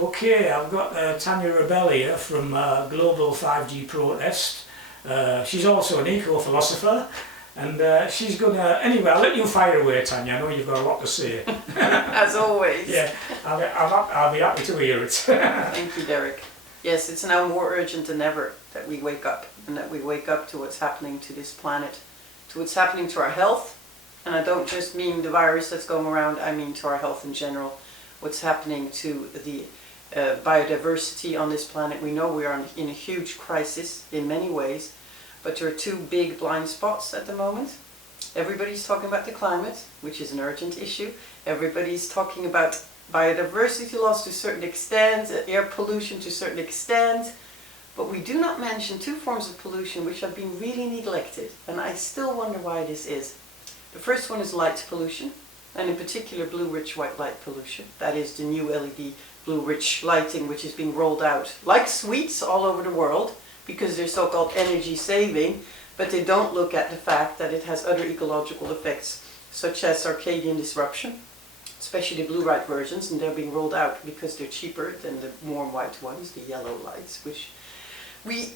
Okay, I've got Tanja Rebel here from Global 5G Protest. She's also an eco-philosopher, and she's gonna... Anyway, I'll let you fire away, Tanja. I know you've got a lot to say. As always. Yeah, I'll be happy to hear it. Thank you, Derek. Yes, it's now more urgent than ever that we wake up, and that we wake up to what's happening to this planet, to what's happening to our health. And I don't just mean the virus that's going around, I mean to our health in general. What's happening to the biodiversity on this planet. We know we are in a huge crisis in many ways, but there are two big blind spots at the moment. Everybody's talking about the climate, which is an urgent issue. Everybody's talking about biodiversity loss to a certain extent, air pollution to a certain extent, but we do not mention two forms of pollution which have been really neglected, and I still wonder why this is. The first one is light pollution, and in particular blue-rich white light pollution. That is the new LED blue-rich lighting which is being rolled out like sweets all over the world because they're so-called energy saving, but they don't look at the fact that it has other ecological effects such as circadian disruption, especially the blue light versions, and they're being rolled out because they're cheaper than the warm white ones, the yellow lights, which we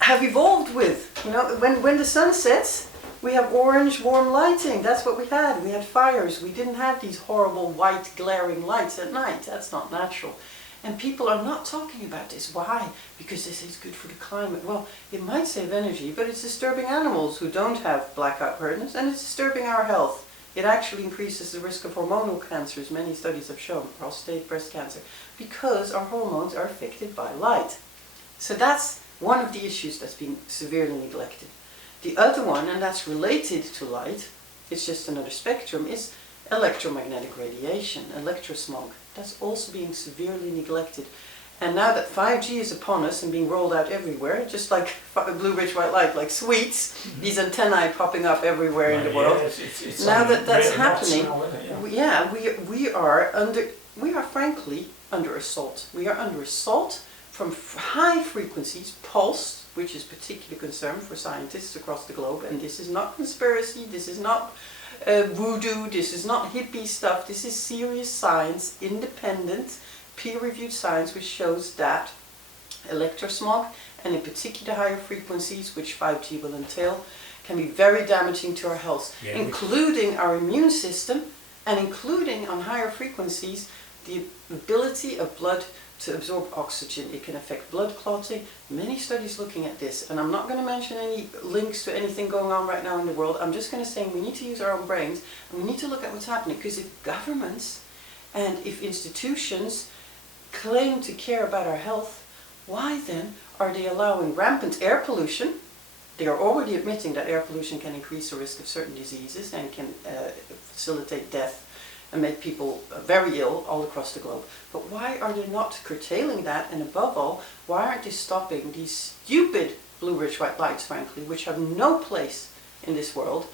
have evolved with. You know, when the sun sets, we have orange warm lighting. That's what we had. We had fires. We didn't have these horrible white glaring lights at night. That's not natural. And people are not talking about this. Why? Because this is good for the climate. Well, it might save energy, but it's disturbing animals who don't have blackout curtains, and it's disturbing our health. It actually increases the risk of hormonal cancers, many studies have shown, prostate, breast cancer, because our hormones are affected by light. So that's one of the issues that's being severely neglected. The other one, and that's related to light, it's just another spectrum, is electromagnetic radiation, electrosmog. That's also being severely neglected. And now that 5G is upon us and being rolled out everywhere, just like blue-rich white light, like sweets, these antennae popping up everywhere in the world. It's now that that's happening, we are frankly under assault. We are under assault from high frequencies, pulsed, which is particularly concern for scientists across the globe. And this is not conspiracy, this is not voodoo, this is not hippie stuff, this is serious science, independent, peer-reviewed science, which shows that electrosmog, and in particular higher frequencies, which 5G will entail, can be very damaging to our health, including our immune system, and including on higher frequencies the ability of blood to absorb oxygen. It can affect blood clotting. Many studies looking at this, and I'm not going to mention any links to anything going on right now in the world. I'm just going to say we need to use our own brains, and we need to look at what's happening, because if governments and if institutions claim to care about our health, why then are they allowing rampant air pollution? They are already admitting that air pollution can increase the risk of certain diseases and can facilitate death and make people very ill all across the globe. But why are they not curtailing that? And above all, why aren't they stopping these stupid blue-rich white lights, frankly, which have no place in this world,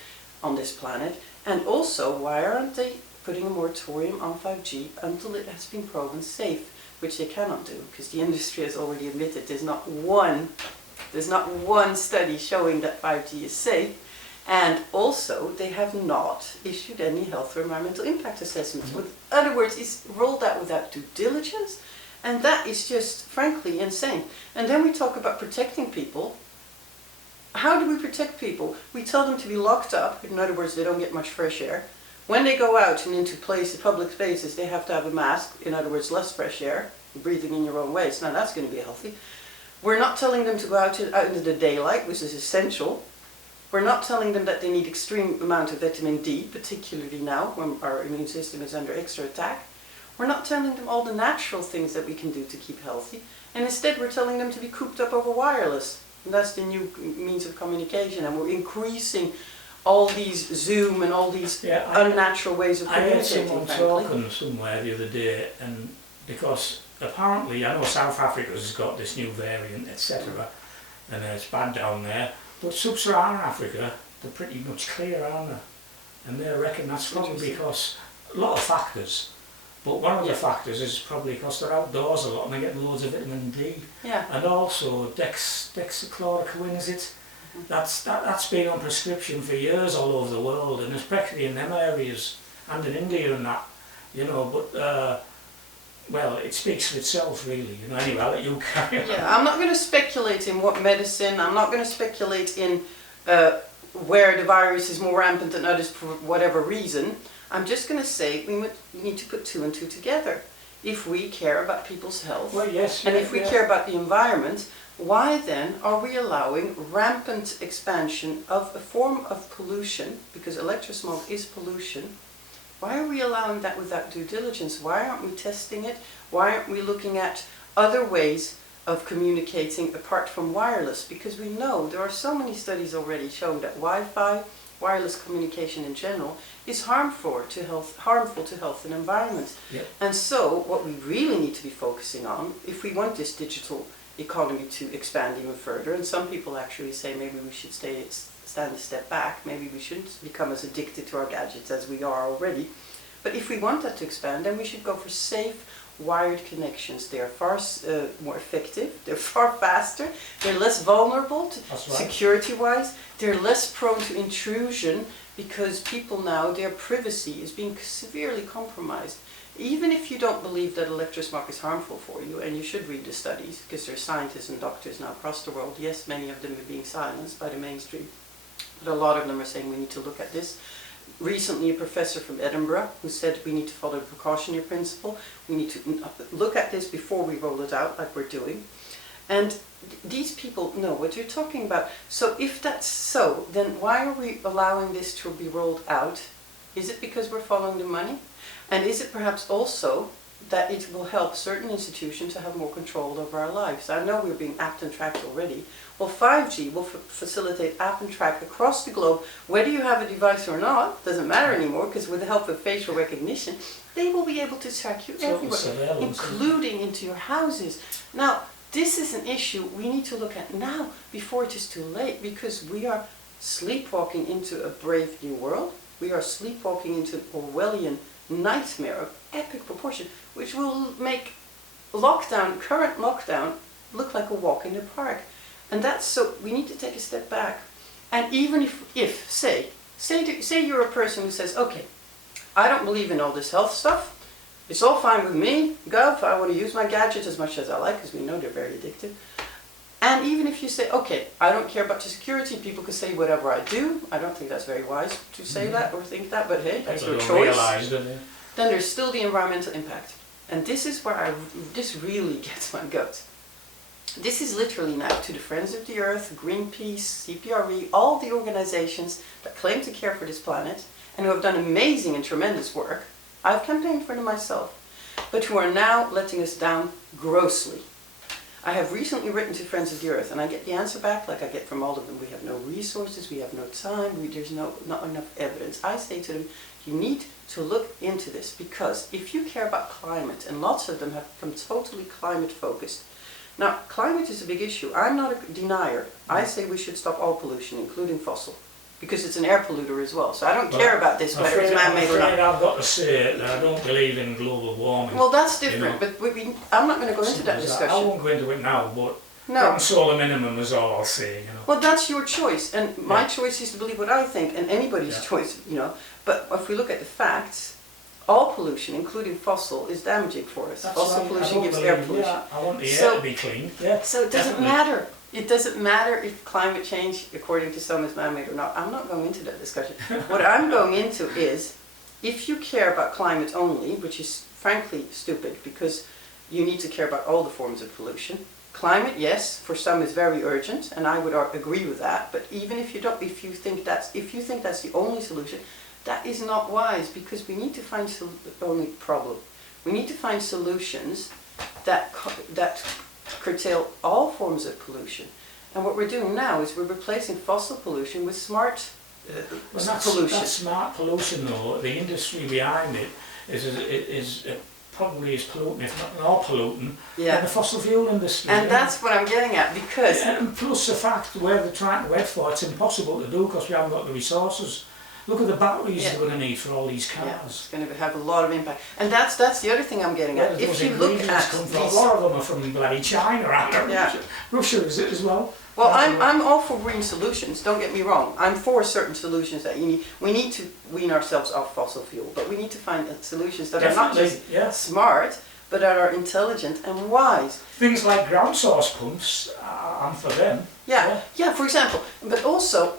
on this planet? And also, why aren't they putting a moratorium on 5G until it has been proven safe, which they cannot do, because the industry has already admitted there's not one study showing that 5G is safe. And also, they have not issued any health or environmental impact assessments. In other words, it's rolled out without due diligence, and that is just, frankly, insane. And then we talk about protecting people. How do we protect people? We tell them to be locked up. In other words, they don't get much fresh air. When they go out and into public spaces, they have to have a mask. In other words, less fresh air, breathing in your own waste. Now, that's going to be healthy. We're not telling them to go out into the daylight, which is essential. We're not telling them that they need extreme amount of vitamin D, particularly now when our immune system is under extra attack. We're not telling them all the natural things that we can do to keep healthy. And instead we're telling them to be cooped up over wireless. And that's the new means of communication. And we're increasing all these Zoom and all these unnatural ways of communicating. I heard someone talking somewhere the other day, and because apparently, I know South Africa's got this new variant, etc. And it's bad down there. But sub-Saharan Africa, they're pretty much clear, aren't they? And they reckon that's probably because a lot of factors. But one of the factors is probably because they're outdoors a lot and they get loads of vitamin D. Yeah. And also Hydroxychloroquine, is it? That's been on prescription for years all over the world, and especially in them areas and in India and that, you know. But well, it speaks for itself really. You know, anyway, I'll let you carry on. Yeah, I'm not going to speculate in what medicine, I'm not going to speculate in where the virus is more rampant than others for whatever reason. I'm just going to say we need to put two and two together. If we care about people's health, Well, yes, and yeah, if we yeah. care about the environment, why then are we allowing rampant expansion of a form of pollution, because electrosmog is pollution? Why are we allowing that without due diligence? Why aren't we testing it? Why aren't we looking at other ways of communicating apart from wireless? Because we know there are so many studies already showing that Wi-Fi, wireless communication in general, is harmful to health and environment. Yeah. And so what we really need to be focusing on, if we want this digital economy to expand even further, and some people actually say maybe we should stand a step back, maybe we shouldn't become as addicted to our gadgets as we are already. But if we want that to expand, then we should go for safe, wired connections. They are far more effective, they're far faster, they're less vulnerable to That's right. security-wise, they're less prone to intrusion, because people now, their privacy is being severely compromised. Even if you don't believe that electrosmog is harmful for you, and you should read the studies, because there are scientists and doctors now across the world, yes, many of them are being silenced by the mainstream, but a lot of them are saying we need to look at this. Recently, a professor from Edinburgh who said we need to follow the precautionary principle, we need to look at this before we roll it out like we're doing. And these people know what you're talking about. So if that's so, then why are we allowing this to be rolled out? Is it because we're following the money? And is it perhaps also that it will help certain institutions to have more control over our lives? I know we're being app and tracked already. Well, 5G will facilitate app and track across the globe. Whether you have a device or not, doesn't matter anymore, because with the help of facial recognition, they will be able to track you everywhere, including into your houses. Now, this is an issue we need to look at now before it is too late, because we are sleepwalking into a brave new world. We are sleepwalking into an Orwellian nightmare of epic proportion, which will make current lockdown, look like a walk in the park. And that's so, we need to take a step back. And even if say you're a person who says, okay, I don't believe in all this health stuff, it's all fine with me, Gov, I want to use my gadgets as much as I like, because we know they're very addictive. And even if you say, okay, I don't care about the security, people can say whatever I do, I don't think that's very wise to say that or think that, but hey, that's your choice. Then there's still the environmental impact. And this is where this really gets my goat. This is literally now to the Friends of the Earth, Greenpeace, CPRE, all the organizations that claim to care for this planet and who have done amazing and tremendous work. I've campaigned for them myself, but who are now letting us down grossly. I have recently written to Friends of the Earth, and I get the answer back like I get from all of them. We have no resources, we have no time, there's not enough evidence. I say to them, you need to look into this, because if you care about climate, and lots of them have become totally climate focused. Now, climate is a big issue. I'm not a denier. I say we should stop all pollution, including fossil, because it's an air polluter as well. So I don't care about this, whether it's man-made or not. I've got to say that I don't believe in global warming. Well, that's different, but I'm not going to go into that discussion. I won't go into it now, but no. solar minimum is all I'll say. You know. Well, that's your choice, and my choice is to believe what I think, and anybody's choice, you know. But if we look at the facts, all pollution, including fossil, is damaging for us. Fossil pollution gives air pollution. Yeah, I want the air to be clean. Yeah, so it doesn't matter. It doesn't matter if climate change, according to some, is man-made or not. I'm not going into that discussion. What I'm going into is, if you care about climate only, which is frankly stupid, because you need to care about all the forms of pollution. Climate, yes, for some is very urgent, and I would agree with that. But even if you don't, if you think that's the only solution, that is not wise, because we need to find we need to find solutions that curtail all forms of pollution. And what we're doing now is we're replacing fossil pollution with smart pollution. That's smart pollution, though. The industry behind it is probably as polluting, if not more polluting, than the fossil fuel industry. And that's what I'm getting at, because... And plus the fact where they're trying to head for, it's impossible to do because we haven't got the resources. Look at the batteries they're going to need for all these cars. Yeah, it's going to have a lot of impact. And that's the other thing I'm getting at. If you look at these... A lot of them are from bloody China, aren't they? Russia is it as well. Well, I'm all for green solutions, don't get me wrong. I'm for certain solutions that we need to wean ourselves off fossil fuel, but we need to find solutions that are not just smart, but that are intelligent and wise. Things like ground source pumps, and for them. Yeah, for example. But also,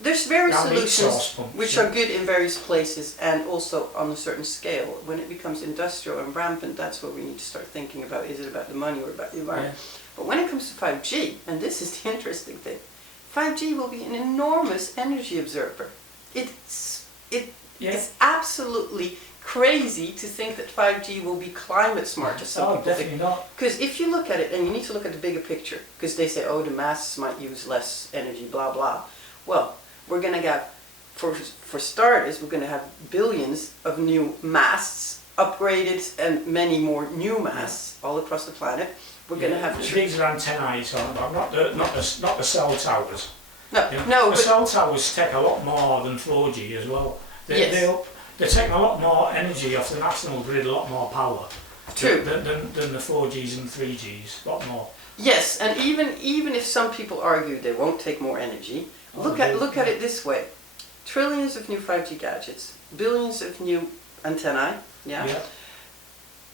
there's various Ground heat solutions source pumps, which yeah. are good in various places and also on a certain scale. When it becomes industrial and rampant, that's what we need to start thinking about. Is it about the money or about the environment? Yeah. But when it comes to 5G, and this is the interesting thing, 5G will be an enormous energy absorber. It's absolutely crazy to think that 5G will be climate smart, as some people definitely think. not. Because if you look at it, and you need to look at the bigger picture, because they say, oh, the masts might use less energy, blah, blah. Well, we're going to get, for starters, we're going to have billions of new masts, upgraded, and many more new masts all across the planet. We're going to have... These are antennae, not the cell towers. No, You know, no, the but... cell towers take a lot more than 4G as well. Yes. They're taking a lot more energy off the national grid, a lot more power. True. Than the 4Gs and 3Gs, a lot more. Yes, and even if some people argue they won't take more energy, look at it this way. Trillions of new 5G gadgets, billions of new antennae, yeah?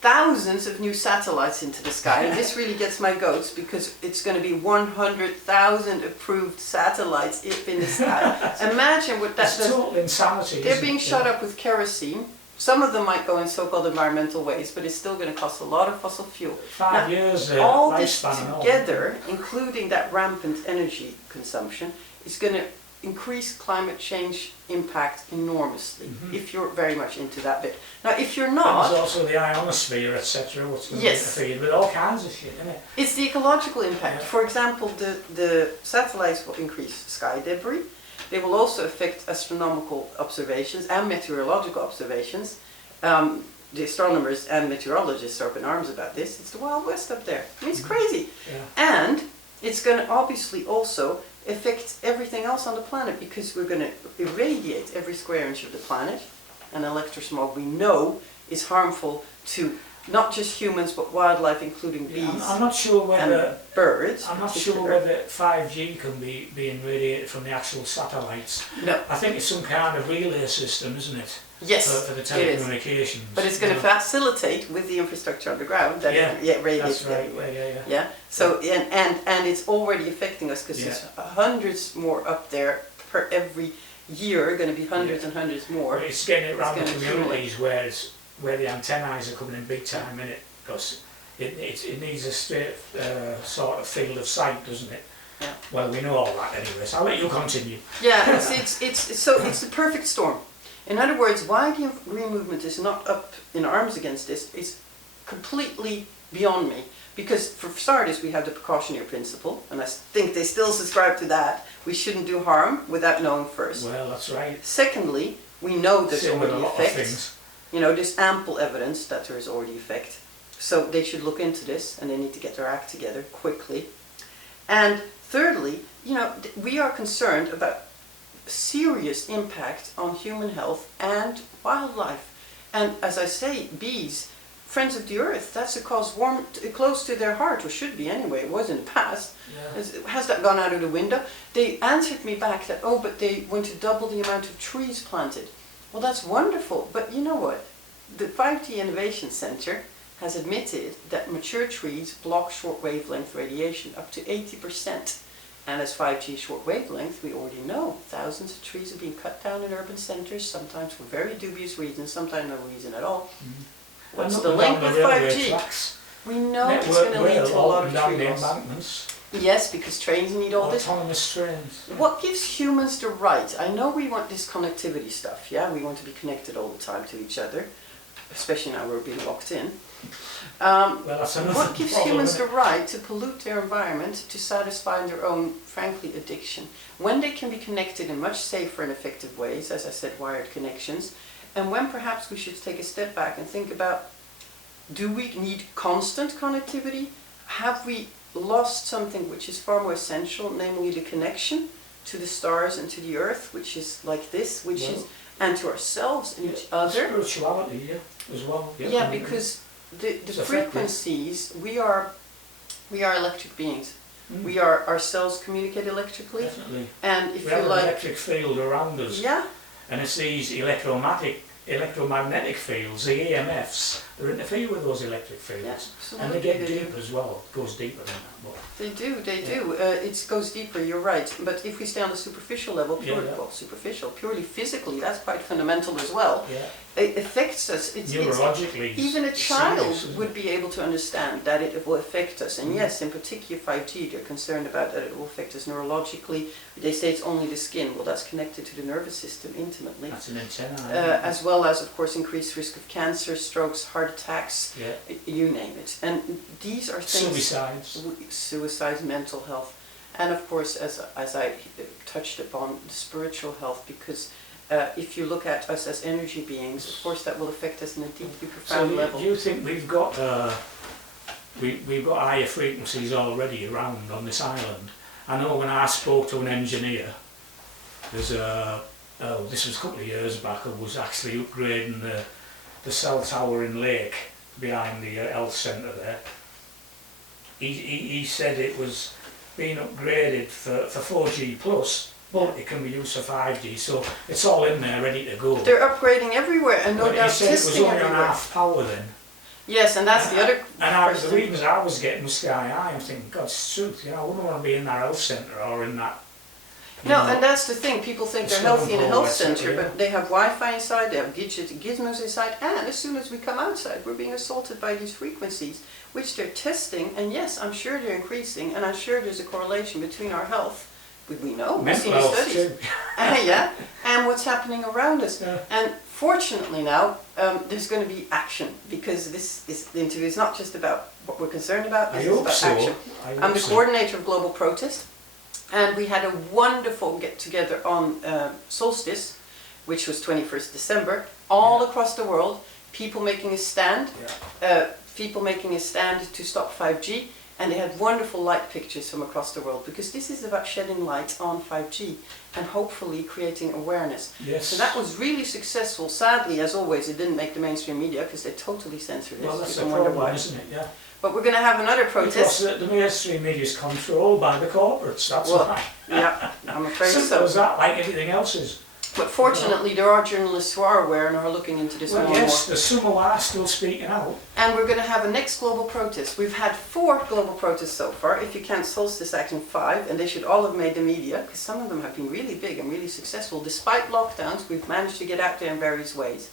Thousands of new satellites into the sky, and this really gets my goats because it's going to be 100,000 approved satellites up in the sky. Imagine what that does. It's total insanity. They're being shot up with kerosene. Some of them might go in so-called environmental ways, but it's still going to cost a lot of fossil fuel. 5 years all this lifespan together, including that rampant energy consumption, is going to increase climate change impact enormously, if you're very much into that bit. Now, if you're not... There's also the ionosphere, etc., what's going to interfere with all kinds of shit, isn't it? It's the ecological impact. For example, the satellites will increase sky debris. They will also affect astronomical observations and meteorological observations. The astronomers and meteorologists are up in arms about this. It's the Wild West up there. I mean, it's crazy. And it's going to obviously also affect everything else on the planet because we're going to irradiate every square inch of the planet. And electrosmog, we know, is harmful to not just humans but wildlife, including bees. I'm not sure whether and birds. I'm not sure whether 5G can be being radiated from the actual satellites. No. I think it's some kind of relay system, isn't it? Yes, for the it is. telecommunications. But it's going to facilitate with the infrastructure underground that it radiates that's right. everywhere. Yeah. So and it's already affecting us because there's hundreds more up there per every year. Going to be hundreds and hundreds more. But it's getting it around the communities where the antennae are coming in big time in it, because it needs a straight sort of field of sight, doesn't it? Yeah. Well, we know all that anyway. So I'll let you continue. Yeah. It's the perfect storm. In other words, why the Green Movement is not up in arms against this is completely beyond me. Because for starters, we have the precautionary principle, and I think they still subscribe to that. We shouldn't do harm without knowing first. Well, that's right. Secondly, we know there's Same with already a lot of effects. things. You know, there's ample evidence that there is already effect. So they should look into this, and they need to get their act together quickly. And thirdly, you know, we are concerned about serious impact on human health and wildlife. And as I say, bees, friends of the earth, that's a cause close to their heart, or should be anyway, it was in the past. Has that gone out of the window? They answered me back that, oh, but they want to double the amount of trees planted. Well, that's wonderful, but you know what? The 5G Innovation Center has admitted that mature trees block short wavelength radiation up to 80%. And as 5G short wavelength, we already know thousands of trees are being cut down in urban centres, sometimes for very dubious reasons, sometimes no reason at all. What's the link with 5G? We know it's going to lead to a lot of tree loss. Yes, because trains need all this. Autonomous trains. What gives humans the right? I know we want this connectivity stuff, yeah? We want to be connected all the time to each other, especially now we're being locked in. What gives humans the right to pollute their environment to satisfy their own, frankly, addiction? When they can be connected in much safer and effective ways, as I said, wired connections, and when perhaps we should take a step back and think about, do we need constant connectivity? Have we lost something which is far more essential, namely the connection to the stars and to the earth, which is like this, which is, and to ourselves and each other? Spirituality, as well. Yeah, because the frequencies, we are electric beings. We are ourselves communicate electrically. Definitely. And if we you have like an electric field around us. Yeah. And it's these electromagnetic electromagnetic fields, the EMFs, they interfere with those electric fields. Yeah, and they get deep as well. It goes deeper than that. But they do. It goes deeper, you're right. But if we stay on the superficial level, purely physically, that's quite fundamental as well. Yeah. It affects us. Neurologically. Even a child would be able to understand that it will affect us. And yes, in particular 5G, they're concerned about that it will affect us neurologically. They say it's only the skin. Well, that's connected to the nervous system intimately. That's an antenna. As well as, of course, increased risk of cancer, strokes, heart attacks, you name it. And these are things... Suicides, mental health. And of course, as I touched upon, the spiritual health, because if you look at us as energy beings, of course that will affect us in a deeply profound level. Do you think we've got higher frequencies already around on this island? I know when I spoke to an engineer, this was a couple of years back, I was actually upgrading the cell tower in Lake behind the health centre there. He said it was being upgraded for 4G plus, but it can be used for 5G, so it's all in there ready to go. They're upgrading everywhere, and no doubt testing everywhere. He said it was only on half power then. Yes, and that's the other question. The readings I was getting was sky high. I'm thinking, God's truth, I wouldn't want to be in that health centre or in that. And that's the thing. People think they're healthy in a health centre, but they have Wi-Fi inside, they have gizmos inside, and as soon as we come outside, we're being assaulted by these frequencies, which they're testing. And yes, I'm sure they're increasing, and I'm sure there's a correlation between our health. We know, we see the studies, and what's happening around us. Yeah. And fortunately now, there's going to be action, because the interview is not just about what we're concerned about, this is about action. I'm the coordinator of Global Protest, and we had a wonderful get-together on solstice, which was 21st December, all across the world, people making a stand, to stop 5G. And they had wonderful light pictures from across the world, because this is about shedding light on 5G and hopefully creating awareness. Yes. So that was really successful. Sadly, as always, it didn't make the mainstream media because they totally censored it. Well, that's the problem, isn't it? Yeah. But we're going to have another protest. Because the mainstream media is controlled by the corporates, that's why. Yeah, I'm afraid so. Simple as that, like everything else is. But fortunately, there are journalists who are aware and are looking into this more and more. Yes, there's some who are still speaking out. And we're going to have a next global protest. We've had 4 global protests so far, if you count Solstice Action 5, and they should all have made the media, because some of them have been really big and really successful. Despite lockdowns, we've managed to get out there in various ways.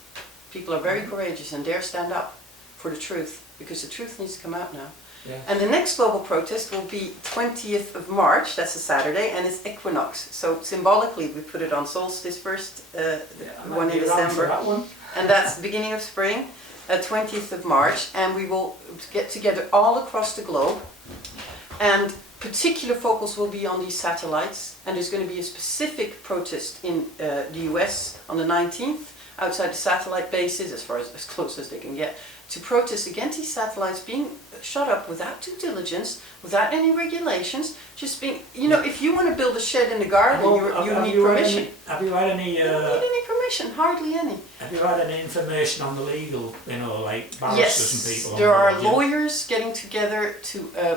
People are very courageous and dare stand up for the truth, because the truth needs to come out now. Yeah. And the next global protest will be 20th of March, that's a Saturday, and it's equinox. So symbolically we put it on solstice first, one in December, and that's the beginning of spring, 20th of March, and we will get together all across the globe, and particular focus will be on these satellites, and there's going to be a specific protest in the US on the 19th, outside the satellite bases, as close as they can get, to protest against these satellites being shut up without due diligence, without any regulations, just being, if you want to build a shed in the garden, you need permission. Have you had any... you don't need any permission, hardly any. Have you had any information on the legal, like barristers and people? Yes, there are lawyers getting together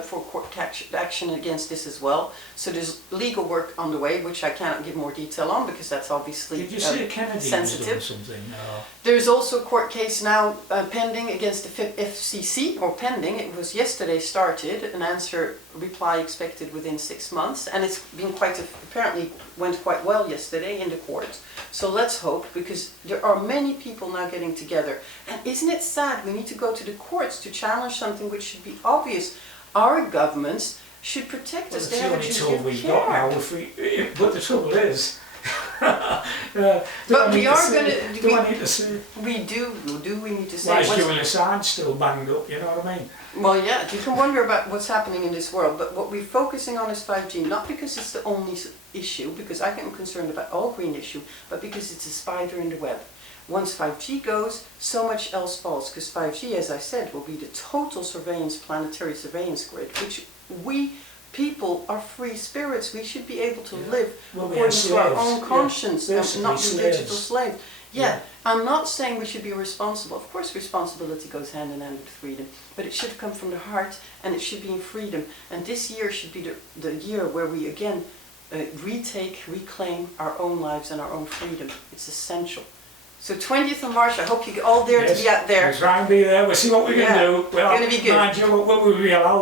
for court action against this as well. So there's legal work on the way, which I cannot give more detail on because that's obviously sensitive. Did you see Kennedy was doing something? There's also a court case now pending against the FCC, or pending. It was yesterday started, an reply expected within 6 months, and it's been apparently went quite well yesterday in the court. So let's hope, because there are many people now getting together. And isn't it sad we need to go to the courts to challenge something which should be obvious? Our governments should protect us. They have a duty of we've got now. But the trouble is, but we are going to. Do I need to say? We do. Do we need to say? Why is Julian Assange still banged up? You know what I mean? Well, yeah. You can wonder about what's happening in this world, but what we're focusing on is 5G, not because it's the only issue, because I am concerned about all green issue, but because it's a spider in the web. Once 5G goes, so much else falls, because 5G, as I said, will be the total surveillance, planetary surveillance grid, which we people are free spirits. We should be able to live according to our own conscience and not be digital slaves. I'm not saying we should be responsible. Of course, responsibility goes hand in hand with freedom, but it should come from the heart and it should be in freedom. And this year should be the year where we again reclaim our own lives and our own freedom. It's essential. So 20th of March, I hope you all dare to be out there. We'll try and be there. We'll see what we can Yeah, do. Well, gonna be good. mind you, what will we be allowed